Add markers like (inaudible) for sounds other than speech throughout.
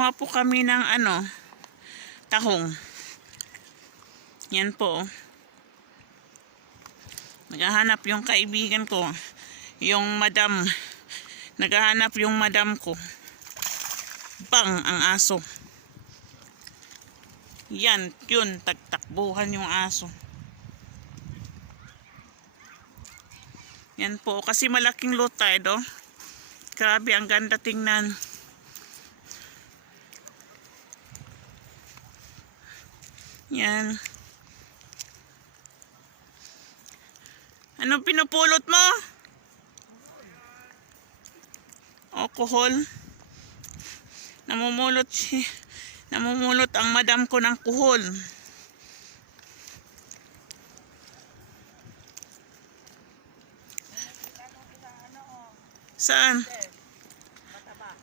Kumuha po kami ng ano, tahong. Yan po. oh. Naghahanap yung kaibigan ko. Yung madam. Naghahanap yung madam ko. Bang ang aso. Yan, yun, tagtakbuhan yung aso. Yan po, kasi malaking low tide, oh. Grabe, ang ganda tingnan. Yan. Ano pinupulot mo? Alcohol. Namumulot si namumulot ang madam ko ng kuhol. Saan?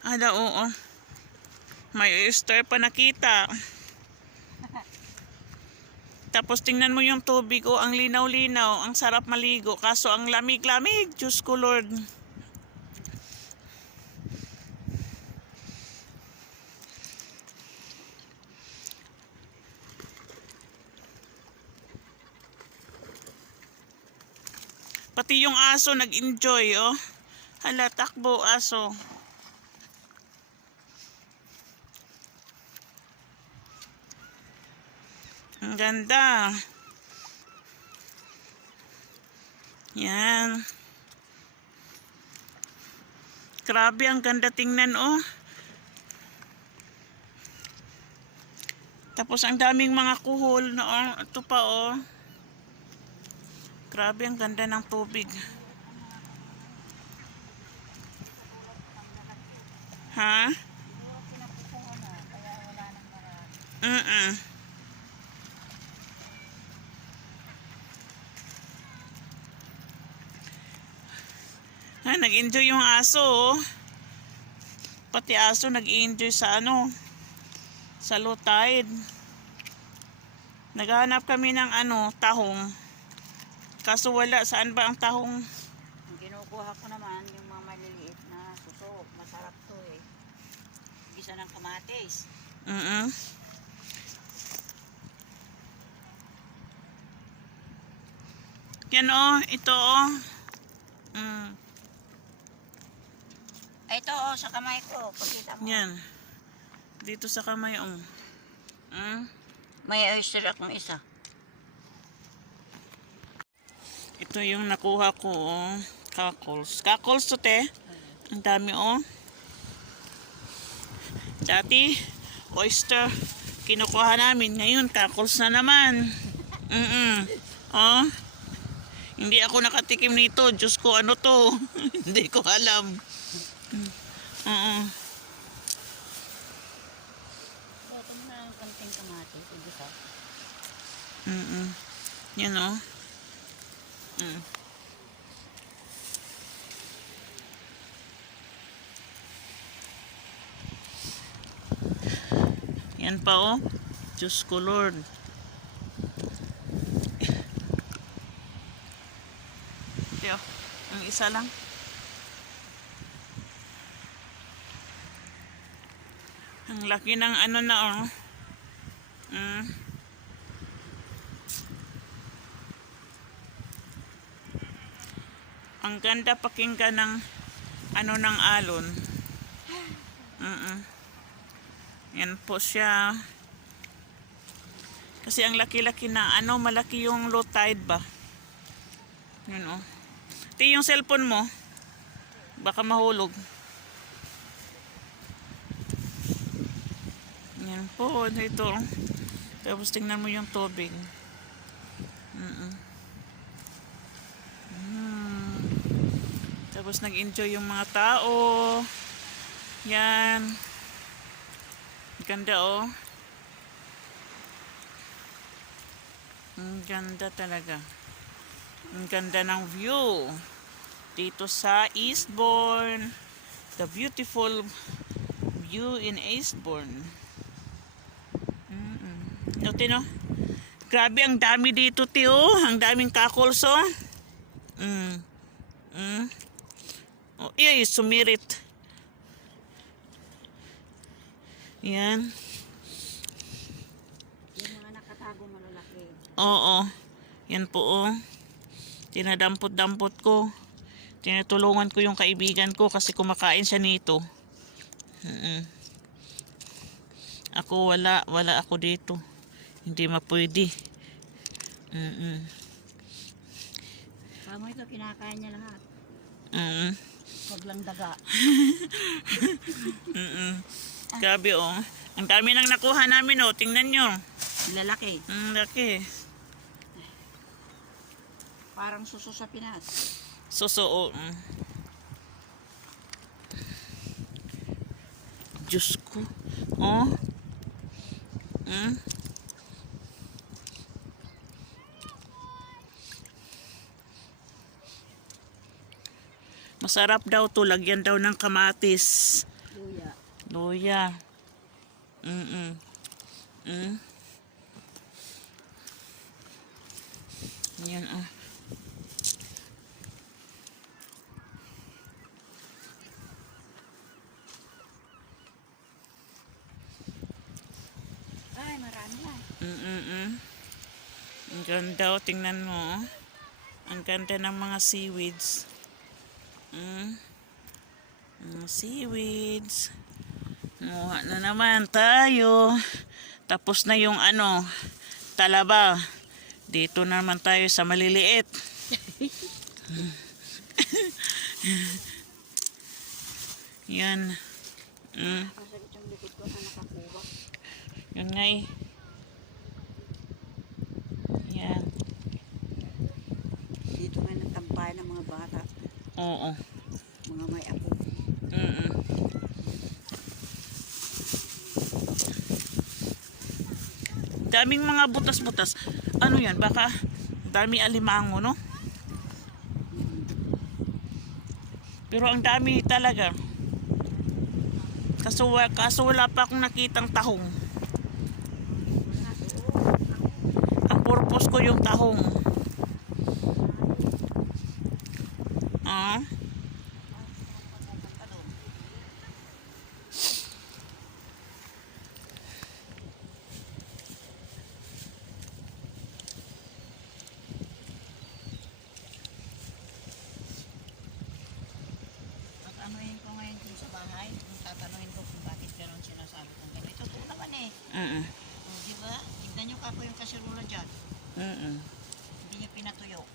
Ala, oo. May oyster pa nakita. Tapos tingnan mo yung tubig, oh, ang linaw-linaw, ang sarap maligo. Kaso ang lamig-lamig, Diyos ko Lord. Pati yung aso nag-enjoy, oh. Hala, takbo aso. Ang ganda. Yan. Grabe, ang ganda tingnan, oh. Tapos ang daming mga kuhol na, oh. Ito pa, oh. Grabe, ang ganda ng tubig. Ha? Mm-mm. Ha, nag-enjoy yung aso. oh. Pati aso nag-enjoy sa ano, sa low tide. Naghahanap kami ng ano, tahong. Kaso wala, saan ba ang tahong? Kinukuha ko naman yung mga maliliit na suso. Masarap to eh. Gisa ng kamatis. Mm Yan oh, ito oh. Mm, Ay, ito oh, sa kamay ko. Pakita mo. yan. Dito sa kamay oh. Mm. May oyster akong isa. Ito yung nakuha ko oh. Kakols. Kakols to te. Ang dami oh. Dati, oyster. Kinukuha namin. Ngayon, kakols na naman. Mm Oh. Hindi ako nakatikim nito. Diyos ko, ano to? (laughs) Hindi ko alam. Oo. Ito mo na ang kanting kamatis. Igisa. Mm Yan oh. Mm. Yan pa oh. Diyos ko Lord. Ito, ang isa lang. Ang laki ng ano na oh. Mm. Ang ganda pakinggan ng ano ng alon. Mm Yan po siya. Kasi ang laki-laki na ano, malaki yung low tide ba? Yun oh. Ito yung cellphone mo. Baka mahulog. Yan po, dito. Tapos tingnan mo yung tubig. Mm Mm. Tapos nag-enjoy yung mga tao. Yan. Ganda oh. Ang ganda talaga. Ang ganda ng view. Dito sa Eastbourne. The beautiful view in Eastbourne. No, tino? Grabe, ang dami dito, Tio. Ang daming kakulso. Mm. Mm. Oh, iya, sumirit. Yan. Yung mga nakatago malalaki. Oo. Yan po oh. Tinadampot-dampot ko. Tinutulungan ko yung kaibigan ko kasi kumakain siya nito. Mm-mm. Ako wala, wala ako dito. Hindi mapwede. Mm-mm. Kamo ito, kinakain niya lahat. Mm-mm. Huwag lang daga. (laughs) Mm-mm. Grabe oh. Ang dami nang nakuha namin oh. Tingnan nyo. Lalaki. Ang laki. Parang suso sa Pinas. Suso oh. Mm. Diyos ko. Oh. Mm. Masarap daw to. Lagyan daw ng kamatis. Luya. Luya. Mm-mm. Mm. Yan ah. Ay, marami na. Mm-mm. Ang ganda oh. Tingnan mo. oh. Ang ganda ng mga seaweeds. Mm. Mga seaweeds. Muha na naman tayo. Tapos na yung ano, talaba. Dito na naman tayo sa maliliit. (laughs) Yan. Mm. Yun nga eh. Yan. Dito nga nagtampay ng mga bata. Oo. Mga may apo. Mm-mm. Daming mga butas-butas. Ano yan? Baka dami alimango, no? Pero ang dami talaga. Kaso, kaso wala pa akong nakitang tahong. Ang purpose ko yung tahong. Ah? At anuhin ko ngayon sa bahay, kung ko kung bakit gano'n sinasabi kong ganito. Ito naman eh. Mm-mm. O, di ba? Tignan nyo kako yung kasirula dyan. Mm-mm. Hindi niya pinatuyo.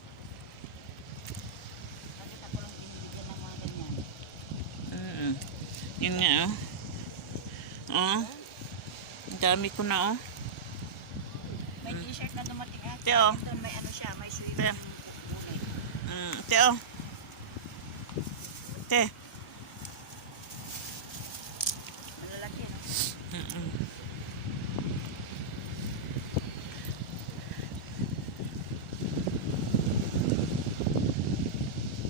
Bakit ako lang binibigyan ng mga ganyan? Mm-mm. Yun nga, oh. Oh. Ang dami ko na, oh. May t-shirt na dumating ah. Te, oh. May ano siya, may swimming Te. kulay. Mm, te, oh. Malalaki no? Mm-mm.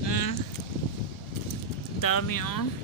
Mm. Dami, oh.